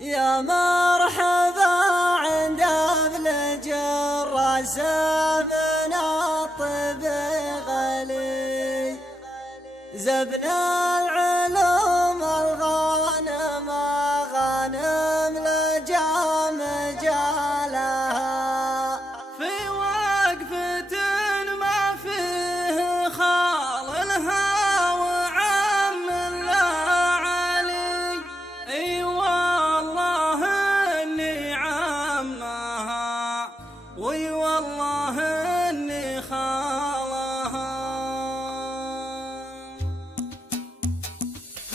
يا مرحبا عند ابن جراس من الطب غلي زبن العلوم الغانم غانم لجام جالها في وقفة ما فيه خالها وعم لا علي اي والله اني عمها وي والله اني خالها.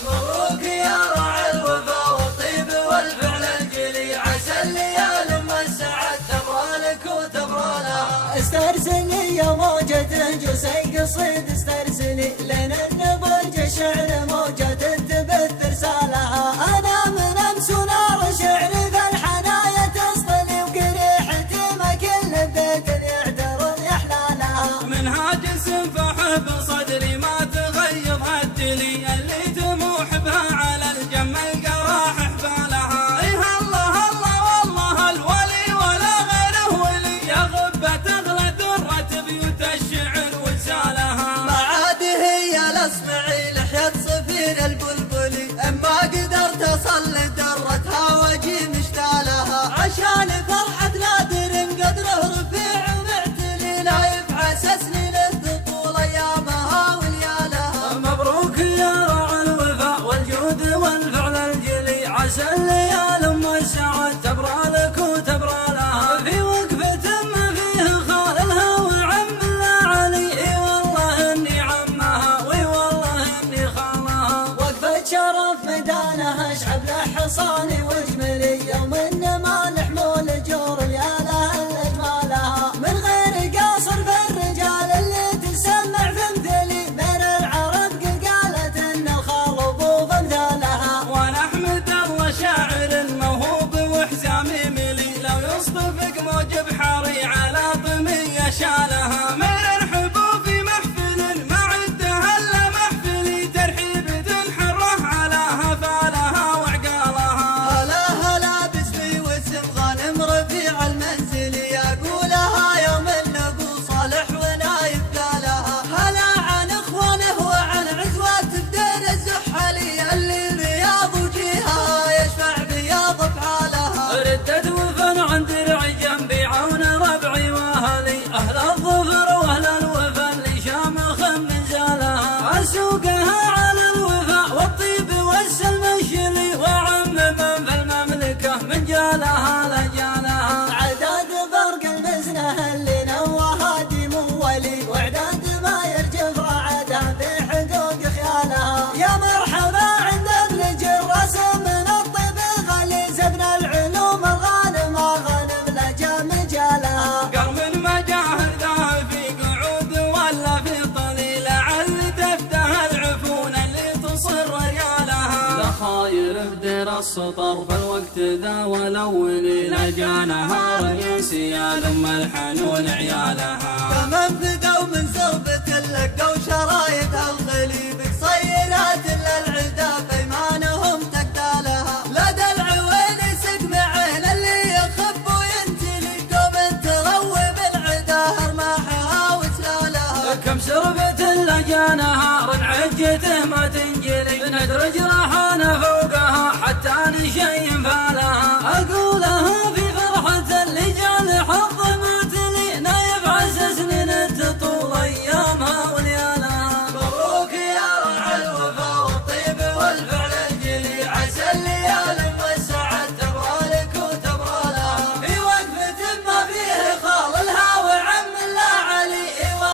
مبروك يا رعى الوفا والطيب والفعل الجلي عسى الليال ما السعد تبرى لك وتبرى لها. استرسلي يا موجة جسي قصيد استرسلي لين النبج شعر موجة تبث رسالها. انا من امس ونار شعري ذا الحنايا تصطلي وقريحتي ما كل بيت يعترض يحلالها. منها جسم فحب صدري ما تغيظ هالجلي اللي تموح بها على الجم القراح حبالها. ايه الله الله والله الولي ولا غيره ولي يا غبة تغلى درة بيوت الشعر وسالها. ما عاد هي لاسمعي لحية صفير البلبلي اما قدرت اصل درتها وجي مشتالها. عشان فرحة نادر قدره رفيع ومعتلي لا يبحسسني للثقول ايامها وليالها. مبروك يا راعي الوفاء والجود والفعل الجلي عسى الليال ما السعد تبرى لك وتبرى لها. في وقفة ما فيه خالها وعم لا علي اي والله اني عمها وي والله اني خالها. وقفة شرف ميدانها اشعب له حصاني واجملي يوم انما الحمول جور ليالها الاجمالها. من غير قاصر في الرجال اللي تسمع في مثلي من العرب قالت ان الخالب وامثالها. وانا احمد الله شاعر موهوب وحزامي ملي لو يصطفق موجب حاري على طمية شالها. من الحبوب في محفل ما عدها الا محفلي ترحيب تنحره على هفالها وعقالها. هلا هلا باسمي واسم غانم رفيع المنزلي اقولها يوم النبو صالح ونايف قالها. هلا عن اخوانه وعن عزوات بدير الزحلي اللي رياض وجيها يشفع بياض بحالها. ردت وفن عن درعي جنبي عون ربعي واهلي اهل الظفر واهل الوفا اللي شامخ من زالها. اسوقها على الوفاء والطيب والسلم الشلي وعم من في المملكه من جالها لجالها. عداد برق المزنه اللي نواها ديم ولي واعداد ما يرجف رعدها في حقوق خيالها. يا مرحبا عند ابن جراس من الطب غلي زبن العلوم الغانم غانم لجا مجالها. قرم مجاهر ذا في قعود ولا في طلي لعل تفتح العفون اللي تصر ريالها. لخاير بدير السطر في الوقت ذا ولولي لجا نهار ينسيال ام الحنون عيالها. كمن فدوا من زربة اللقوا شرايطها الغلي بقصيرات للعدا بيمانهم تقدالها. لدى العوين سقم عين اللي يخب وينجلي قوم تروي بالعدا رماحها وسلالها. كم سربة لجا نهار عجته ما تنجلي ندرج رحانه فوق